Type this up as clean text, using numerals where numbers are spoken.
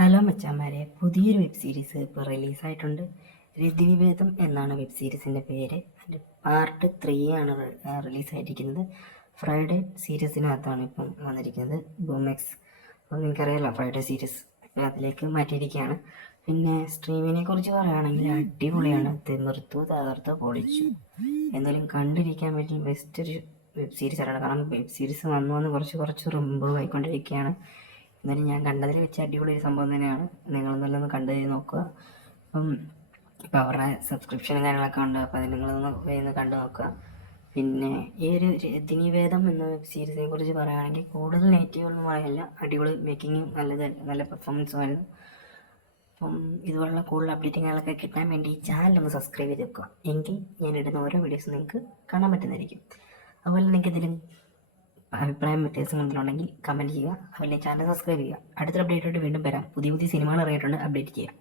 Hello മച്ചാന്മാരെ, പുതിയൊരു web series ഇപ്പോൾ റിലീസായിട്ടുണ്ട്. രതിനിവേദം എന്നാണ് വെബ് സീരീസിൻ്റെ പേര്. അതിൻ്റെ പാർട്ട് 3 ആണ് റിലീസായിരിക്കുന്നത്. ഫ്രൈഡേ സീരീസിനകത്താണ് ഇപ്പം വന്നിരിക്കുന്നത്, ബൂമെക്സ്. അപ്പോൾ നിങ്ങൾക്കറിയാമല്ലോ ഫ്രൈഡേ സീരീസ്, അപ്പോൾ അതിലേക്ക് മാറ്റിയിരിക്കുകയാണ്. പിന്നെ സ്ട്രീമിനെ കുറിച്ച് പറയുകയാണെങ്കിൽ അടിപൊളിയാണ്. തിമിർത്തു തകർത്തു പൊളിച്ചു. എന്തായാലും കണ്ടിരിക്കാൻ പറ്റിയ ബെസ്റ്റ് ഒരു വെബ് സീരീസ് ആണ്. കാരണം വെബ് സീരീസ് വന്ന് കുറച്ച് ഇമ്പ്രൂവ് ആയിക്കൊണ്ടിരിക്കുകയാണ്. എന്നാലും ഞാൻ കണ്ടതിൽ വെച്ച് അടിപൊളി ഒരു സംഭവം തന്നെയാണ്. നിങ്ങളൊന്നെല്ലാം കണ്ടു നോക്കുക. ഇപ്പം അവരുടെ സബ്സ്ക്രിപ്ഷനും കാര്യങ്ങളൊക്കെ ഉണ്ട്, അപ്പോൾ അത് നിങ്ങളൊന്ന് വേഗം കണ്ടു നോക്കുക. പിന്നെ ഈ ഒരു രതിനിവേദം എന്ന വെബ് സീരീസിനെ കുറിച്ച് പറയുകയാണെങ്കിൽ കൂടുതൽ നെഗറ്റീവൊന്നും പറയില്ല. അടിപൊളി മേക്കിങ്ങും നല്ല പെർഫോമൻസും ആയിരുന്നു. അപ്പം ഇതുപോലുള്ള കൂടുതൽ അപ്ഡേറ്റുകളൊക്കെ കിട്ടാൻ വേണ്ടി ഈ ചാനൽ ഒന്ന് സബ്സ്ക്രൈബ് ചെയ്ത് വെക്കുക. എങ്കിൽ ഞാൻ ഇടുന്ന ഓരോ വീഡിയോസും നിങ്ങൾക്ക് കാണാൻ പറ്റുന്നതായിരിക്കും. അതുപോലെ നിങ്ങൾക്ക് ഇതിലും അഭിപ്രായം വ്യത്യാസം എന്തെങ്കിലുണ്ടെങ്കിൽ കമൻറ്റ് ചെയ്യുക. അതുപോലെ ചാനൽ സബ്സ്ക്രൈബ് ചെയ്യുക. അടുത്ത അപ്ഡേറ്റോട്ട് വീണ്ടും വരാം. പുതിയ സിനിമകൾ അറിയാട്ടുണ്ട്, അപ്ഡേറ്റ് ചെയ്യുക.